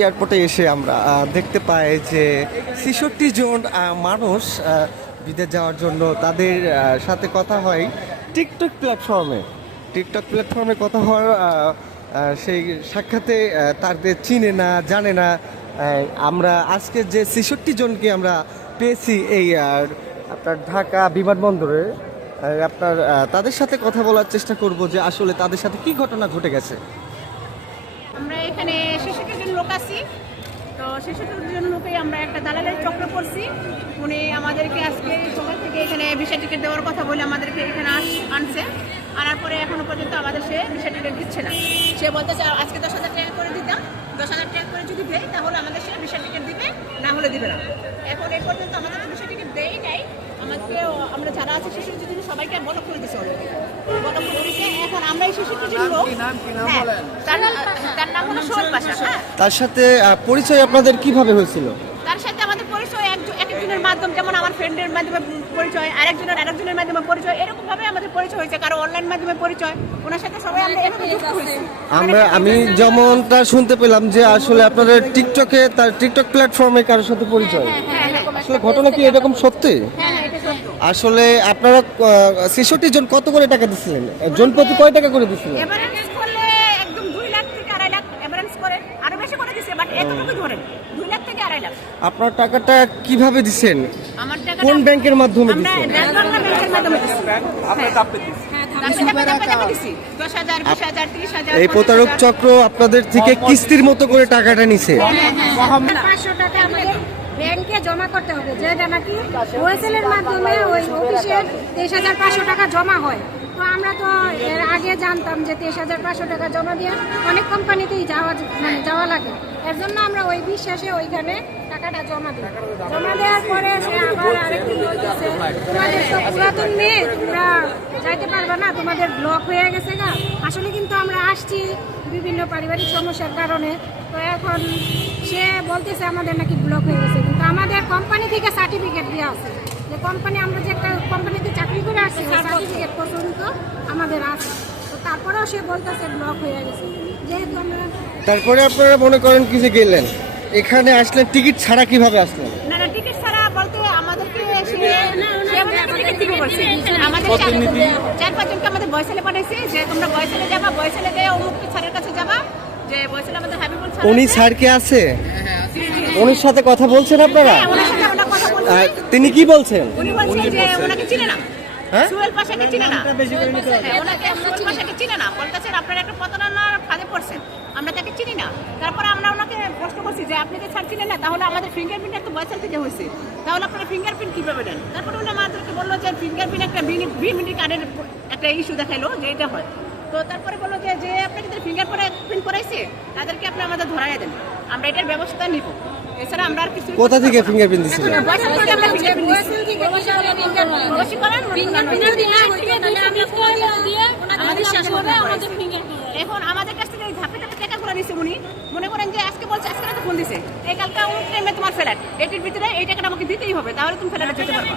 এয়ারপোর্টে এসে আমরা দেখতে পাই যে ছেষট্টি জন মানুষ বিদেশ যাওয়ার জন্য তাদের সাথে কথা হয়। টিকটক প্ল্যাটফর্মে টিকটক প্ল্যাটফর্মে কথা হওয়ার সেই সাক্ষাতে তাদের চিনে না জানে না। আমরা আজকে যে ছেষট্টি জনকে আমরা পেয়েছি এই আপনার ঢাকা বিমানবন্দরে আপনার তাদের সাথে কথা বলার চেষ্টা করব যে আসলে তাদের সাথে কি ঘটনা ঘটে গেছে। আমরা এখানে আছি। তো শিশুটির জন্য লোকে আমরা একটা দালালের চক্র করছি। উনি আমাদেরকে আজকে সকাল থেকে এখানে ভিসা টিকিট দেওয়ার কথা বলে আমাদেরকে এখানে আনছে। আনার পরে এখনও পর্যন্ত আমাদের সে ভিসা টিকিট দিচ্ছে না। সে বলতেছে, আজকে দশ হাজার টাকা করে দিতাম। দশ হাজার টাকা করে যদি দেয়, তাহলে আমাদের সে ভিসা টিকিট দিবে, না হলে দিবে না। এখন এই পর্যন্ত আমাদের ভিসা টিকিট দেয় নাই। আমাদেরকে আমরা যারা আছে শিশুর জন্য সবাইকে বলক করে দিচ্ছে অলরেডি। বলক করে আমরা হ্যাঁ, তার তার নাম হলো সোহেল পাশা হ্যাঁ। তার সাথে পরিচয় আপনাদের কীভাবে হয়েছিল? তার সাথে আমাদের পরিচয় একজন এক একজনের মাধ্যম যেমন আমার ফ্রেন্ডের মাধ্যমে পরিচয় আরেকজনের আরেকজনের মাধ্যমে পরিচয় এরকম ভাবে আমাদের পরিচয় হয়েছে কারও অনলাইন মাধ্যমে পরিচয়। ওনার সাথে সবাই আমরা এভাবে যুক্ত হয়েছি। আমরা আমি যেমনটা শুনতে পেলাম যে আসলে আপনাদের টিকটকে তার টিকটক প্ল্যাটফর্মে কারোর সাথে পরিচয়? হ্যাঁ হ্যাঁ আসলে ঘটনা কি এরকম সত্যি? হ্যাঁ হ্যাঁ, আসলে আপনারা ছেষট্টি জন কত করে টাকা দিচ্ছিলেন জন প্রতি কয় টাকা করে দিচ্ছিলেন এভারেন্স করলে একদম দুই লাখ থেকে আড়াই লাখ এভারেন্স করে। আরও বেশি করে দিছে বাট এতটুকু ধরেন দুই লাখ থেকে আড়াই লাখ। আপনার টাকাটা কীভাবে দিচ্ছেন কোন ব্যাংকের মাধ্যমে হ্যাঁ। এই প্রতারক চক্র আপনাদের থেকে কিস্তির মতো করে টাকাটা নিছে। পাঁচশো টাকা আমাদের ব্যাংকে জমা করতে হবে। যেটা নাকি ওয়েসেল এর মাধ্যমে ওই অফিসে তেইশ হাজার পাঁচশো টাকা জমা হয়। তো আমরা তো এর আগে জানতাম যে তেইশ হাজার পাঁচশো টাকা জমা দিয়ে অনেক কোম্পানিতেই যাওয়া মানে যাওয়া লাগে। এর জন্য আমরা ওই বিশ্বাসে ওইখানে টাকাটা জমা দিই। জমা দেওয়ার পরে সে আবার আরেকদিন বলতেছে, তোমাদের তো পুরাতন মেয়ে, তোমরা যাইতে পারবে না, তোমাদের ব্লক হয়ে গেছে গা। আসলে কিন্তু আমরা আসছি বিভিন্ন পারিবারিক সমস্যার কারণে। তো এখন সে বলতেছে আমাদের নাকি ব্লক হয়ে গেছে। কিন্তু আমাদের কোম্পানি থেকে সার্টিফিকেট দেওয়া আছে। যে কোম্পানি আমরা যে একটা কোম্পানিতে চাকরি করে আসছি সার্টিফিকেট পর্যন্ত আমাদের আছে। তো তারপরেও সে বলতেছে ব্লক হয়ে গেছে। যেহেতু আমরা তারপরে আপনারা মনে করেন কি যে গেলেন? এখানে আসলেন টিকিট ছাড়া কীভাবে আসলেন? না না টিকিট ছাড়া বলতে আমাদেরকে আমাদের চার চার পাঁচজনকে আমাদের বয়সালে পাঠাইছে। যে তোমরা বয়সালে যাবা বয়সালে দিয়ে অমুক স্যারের কাছে যাবা যে বয়সালে আমাদের হাবিবুল স্যার উনি স্যার কে আছে? উনির সাথে কথা বলছেন আপনারা? হ্যাঁ, ওনার সাথে আমরা আর তিনি কি বলছেন? উনি বলছেন যে ওনাকে চিনে না। হ্যাঁ? পাশাকে চিনে না। হ্যাঁ, ওনাকে সুয়েল পাশাকে চিনে না। বলতেছেন আপনারা একটা প্রতারণার ফাঁদে পড়ছেন। আমরা তাকে চিনি না। তারপরে আমরা ওনাকে প্রশ্ন করছি যে আপনি যে স্যার চিনেন না তাহলে আমাদের ফিঙ্গারপ্রিন্ট তো বয়সাল থেকে হয়েছে। তাহলে আপনারা ফিঙ্গারপ্রিন্ট কীভাবে দেন তারপরে উনি আমাদেরকে বলল যে ফিঙ্গারপ্রিন্ট একটা ভি মিনিট কার্ডের একটা ইস্যু দেখাইলো যে এটা হয়। তো তারপরে বলো যে যে আপনাকে যদি ফিঙ্গার প্রিন্ট করাইছে তাদেরকে আপনি আমাদের ধরাই দেন। আমরা এটার ব্যবস্থা নিব। এছাড়া আমরা আর কিছু কোথা থেকে ফিঙ্গারপ্রিন্ট দিচ্ছি এখন আমাদের কাছ থেকে ধাপে নিছে উনি। মনে করেন যে আজকে বলছে আজকে রাতে ফোন দিছে। এই কালকে অমুক টাইমে তোমার ফ্ল্যাট এটির ভিতরে এই টাকাটা আমাকে দিতেই হবে তাহলে তুমি ফ্ল্যাটে যেতে পারবে।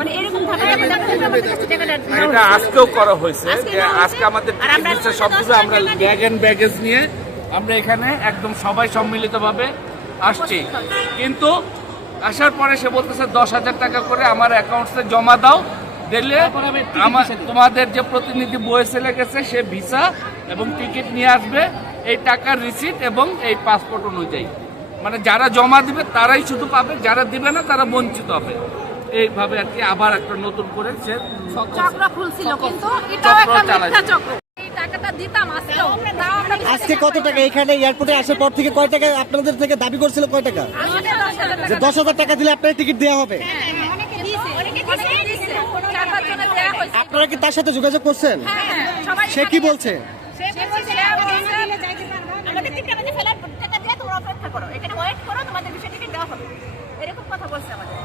মানে এরকম ধাপে ধাপে টাকাটা এটা আজকেও করা হয়েছে। আজকে যে আজকে আমাদের আর আমরা টিকিট সব দশ কিছু আমরা ব্যাগ এন্ড ব্যাগেজ নিয়ে আমরা এখানে একদম সবাই সম্মিলিতভাবে আসছি। কিন্তু আসার পরে সে বলতেছে দশ হাজার টাকা করে আমার অ্যাকাউন্টসে জমা দাও দিলে আমার তোমাদের যে প্রতিনিধি বয়ে চলে গেছে সে ভিসা এবং টিকিট নিয়ে আসবে। এই টাকার রিসিট এবং এই পাসপোর্ট অনুযায়ী। মানে যারা জমা দিবে তারাই শুধু পাবে যারা দিবে না তারা বঞ্চিত হবে। এইভাবে আর কি আবার একটা নতুন করে সে চক্র খুলছিল কিন্তু এটাও একটা মিথ্যা চক্র। এই টাকাটা দিতাম আজকেও। তাও আমরা আজকে কত টাকা? এখানে এয়ারপোর্টে আসার পর থেকে কয় টাকা আপনাদের থেকে দাবি করছিল কয় টাকা? দশ হাজার যে দশ হাজার টাকা দিলে আপনার টিকিট দেওয়া হবে। জনের দেওয়া হয়েছে। আপনারা কি তার সাথে যোগাযোগ করছেন? সে কি বলছে যে আমাদের তিনটা বাজে ফেলার টাকা দিয়ে তোমরা অপেক্ষা করো এখানে ওয়েট করো তোমাদের বিষয় টিকিট দেওয়া হবে এরকম কথা বলছে আমাদের।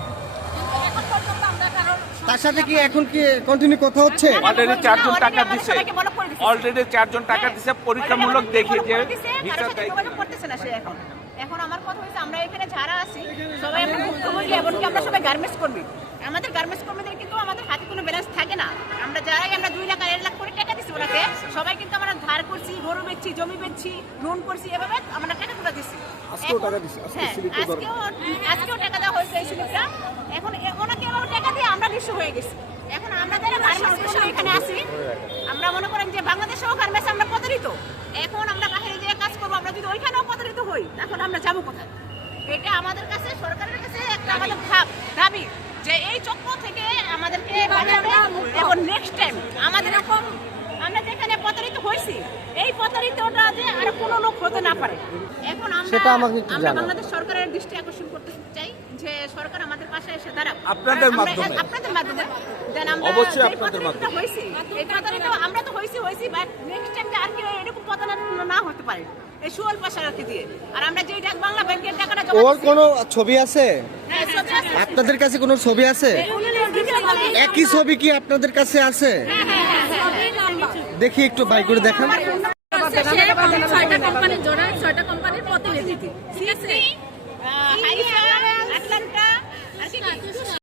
তার সাথে কি এখন কি কন্টিনিউ কথা হচ্ছে? অলরেডি চারজন টাকা দিছে। করে দিছে। অলরেডি চারজন টাকা দিছে পরীক্ষামূলক দেখে যে দেয় যোগাযোগ করতেছে না সে এখন। এখন আমার কথা হচ্ছে আমরা এখানে যারা আছি সবাই আমরা ভুক্তভোগী এমনকি আমরা সবাই গার্মেন্টস কর্মী। আমাদের গার্মেন্টস কর্মীদের কিন্তু আমাদের হাতে কোনো ব্যালেন্স থাকে না আমরা যারাই আমরা দুই লাখ আড়াই লাখ করে টাকা দিচ্ছি ওনাকে সবাই কিন্তু আমরা ধার করছি গরু বেচছি জমি বেচছি লোন করছি এভাবে আমরা টাকা তুলে দিচ্ছি আজকেও টাকা দিছে, আজকে হ্যাঁ। আজকেও আজকেও টাকা দেওয়া হয়েছে এই স্লিপটা। এখন ওনাকে এভাবে টাকা দিয়ে আমরা নিঃস্ব হয়ে গেছি। এখন আমরা যারা গার্মেন্টস এখানে আছি আমরা মনে করেন যে বাংলাদেশেও গার্মেন্টস আমরা প্রতারিত। এখন আমরা বাইরে যেয়ে কাজ করব আমরা যদি ওইখানেও প্রতারিত হই তখন আমরা যাব কোথায়? এটা আমাদের কাছে সরকারের কাছে একটা আমাদের ভাব- দাবি যে এই চক্র থেকে আমাদেরকে বাঁচাবে এবং নেক্সট টাইম আমাদের এরকম হয়েছি এই প্রতারিতটা যে আর কোনো লোক হতে না পারে। এখন আমরা সেটা আমাকে একটু আমরা বাংলাদেশ সরকারের দৃষ্টি আকর্ষণ করতে চাই যে সরকার আমাদের পাশে এসে দাঁড়াক। আপনাদের মাধ্যমে। আপনাদের মাধ্যমে। যেন আমরা অবশ্যই আপনাদের প্রতারিতটা হয়েছি এই প্রতারিত আমরা তো হয়েছি হয়েছি বাট নেক্সট টাইম আর কি এরকম প্রতারণা না হতে পারে। এই সুয়াল পাশারাকে দিয়ে। আর আমরা যেই ডাক বাংলা ব্যাংকের টাকাটা জমা ওর কোনো ছবি আছে? হ্যাঁ, ছবি আছে। আপনাদের কাছে কোনো ছবি আছে? একই ছবি কি আপনাদের কাছে আছে? দেখি একটু বাই করে দেখান। ছয়টা কোম্পানির কোম্পানির